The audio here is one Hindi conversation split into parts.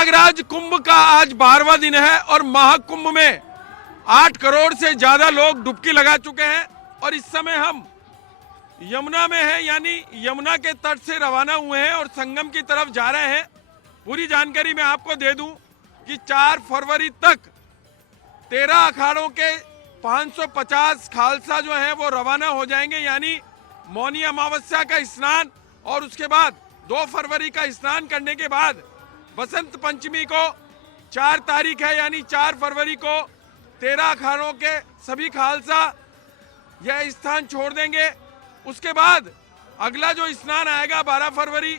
प्रयागराज कुंभ का आज 12वां दिन है और महाकुंभ में 8 करोड़ से ज्यादा लोग डुबकी लगा चुके हैं और इस समय हम यमुना में हैं, यानी यमुना के तट से रवाना हुए हैं और संगम की तरफ जा रहे हैं। पूरी जानकारी मैं आपको दे दूं कि 4 फरवरी तक 13 अखाड़ों के 550 खालसा जो हैं वो रवाना हो जाएंगे, यानी मौनी अमावस्या का स्नान और उसके बाद 2 फरवरी का स्नान करने के बाद बसंत पंचमी को 4 तारीख है, यानी 4 फरवरी को 13 अखाड़ों के सभी खालसा यह स्थान छोड़ देंगे। उसके बाद अगला जो स्नान आएगा 12 फरवरी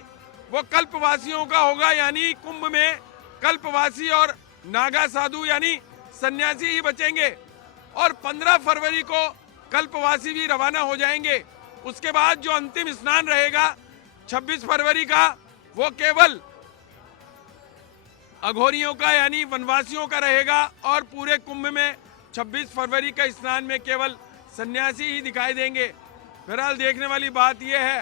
वो कल्पवासियों का होगा, यानी कुंभ में कल्पवासी और नागा साधु यानी सन्यासी ही बचेंगे और 15 फरवरी को कल्पवासी भी रवाना हो जाएंगे। उसके बाद जो अंतिम स्नान रहेगा 26 फरवरी का वो केवल अघोरियों का यानी वनवासियों का रहेगा और पूरे कुंभ में 26 फरवरी का स्नान में केवल सन्यासी ही दिखाई देंगे। फिलहाल देखने वाली बात यह है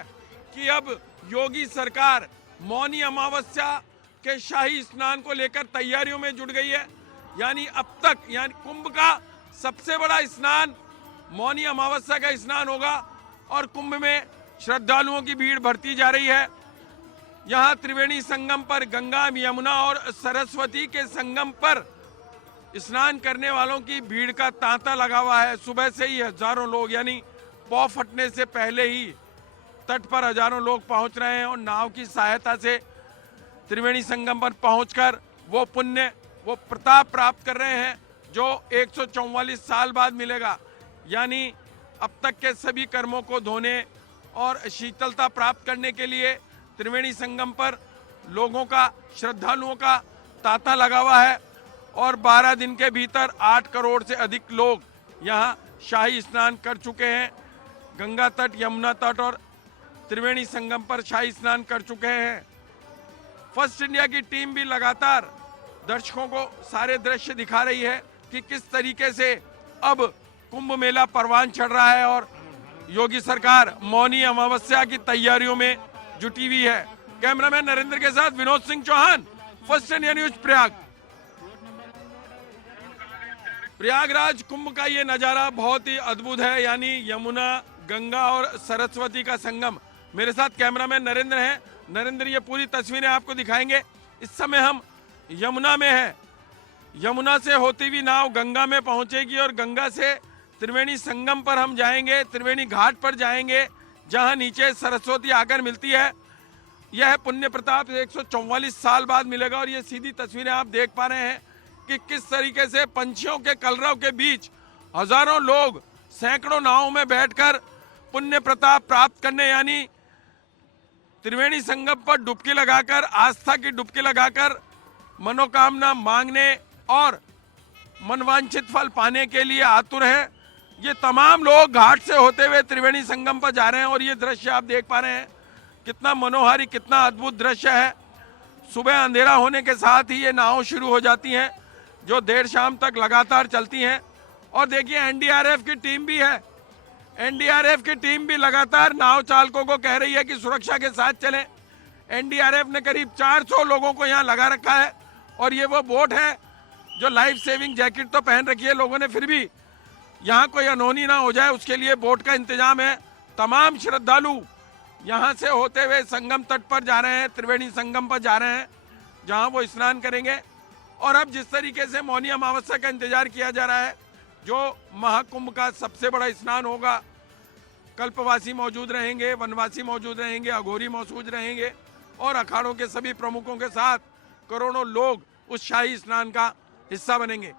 कि अब योगी सरकार मौनी अमावस्या के शाही स्नान को लेकर तैयारियों में जुट गई है, यानी अब तक यानी कुंभ का सबसे बड़ा स्नान मौनी अमावस्या का स्नान होगा और कुंभ में श्रद्धालुओं की भीड़ बढ़ती जा रही है। यहाँ त्रिवेणी संगम पर गंगा, यमुना और सरस्वती के संगम पर स्नान करने वालों की भीड़ का तांता लगा हुआ है। सुबह से ही हजारों लोग यानी पौ फटने से पहले ही तट पर हजारों लोग पहुंच रहे हैं और नाव की सहायता से त्रिवेणी संगम पर पहुंचकर वो पुण्य वो प्रताप प्राप्त कर रहे हैं जो 144 साल बाद मिलेगा, यानी अब तक के सभी कर्मों को धोने और शीतलता प्राप्त करने के लिए त्रिवेणी संगम पर लोगों का श्रद्धालुओं का तांता लगा हुआ है और 12 दिन के भीतर 8 करोड़ से अधिक लोग यहाँ शाही स्नान कर चुके हैं। गंगा तट, यमुना तट और त्रिवेणी संगम पर शाही स्नान कर चुके हैं। फर्स्ट इंडिया की टीम भी लगातार दर्शकों को सारे दृश्य दिखा रही है कि किस तरीके से अब कुंभ मेला परवान चढ़ रहा है और योगी सरकार मौनी अमावस्या की तैयारियों में जुटी हुई है। कैमरामैन नरेंद्र के साथ Vinod Singh Chauhan, first India news Prayag. Prayagraj Kumbh का ये नजारा बहुत ही अद्भुत है, यानी यमुना, गंगा और सरस्वती का संगम। मेरे साथ कैमरामैन नरेंद्र हैं। नरेंद्र, ये पूरी तस्वीरें आपको दिखाएंगे। इस समय हम यमुना में हैं। यमुना से होती हुई नाव गंगा में पहुंचेगी और गंगा से त्रिवेणी संगम पर हम जाएंगे, त्रिवेणी घाट पर जाएंगे जहां नीचे सरस्वती आकर मिलती है। यह पुण्य प्रताप 144 साल बाद मिलेगा और ये सीधी तस्वीरें आप देख पा रहे हैं कि किस तरीके से पंछियों के कलरव के बीच हजारों लोग सैकड़ों नावों में बैठकर पुण्य प्रताप प्राप्त करने यानी त्रिवेणी संगम पर डुबकी लगाकर, आस्था की डुबकी लगाकर मनोकामना मांगने और मनवांछित फल पाने के लिए आतुर हैं। ये तमाम लोग घाट से होते हुए त्रिवेणी संगम पर जा रहे हैं और ये दृश्य आप देख पा रहे हैं कितना मनोहारी, कितना अद्भुत दृश्य है। सुबह अंधेरा होने के साथ ही ये नाव शुरू हो जाती हैं जो देर शाम तक लगातार चलती हैं। और देखिए एनडीआरएफ की टीम भी है। एनडीआरएफ की टीम भी लगातार नाव चालकों को कह रही है कि सुरक्षा के साथ चलें। एनडीआरएफ ने करीब 400 लोगों को यहाँ लगा रखा है और ये वो बोट है जो लाइफ सेविंग जैकेट तो पहन रखी है लोगों ने, फिर भी यहाँ कोई अनहोनी ना हो जाए उसके लिए बोट का इंतजाम है। तमाम श्रद्धालु यहाँ से होते हुए संगम तट पर जा रहे हैं, त्रिवेणी संगम पर जा रहे हैं जहाँ वो स्नान करेंगे। और अब जिस तरीके से मौनी अमावस्या का इंतजार किया जा रहा है, जो महाकुंभ का सबसे बड़ा स्नान होगा, कल्पवासी मौजूद रहेंगे, वनवासी मौजूद रहेंगे, अघोरी मौजूद रहेंगे और अखाड़ों के सभी प्रमुखों के साथ करोड़ों लोग उस शाही स्नान का हिस्सा बनेंगे।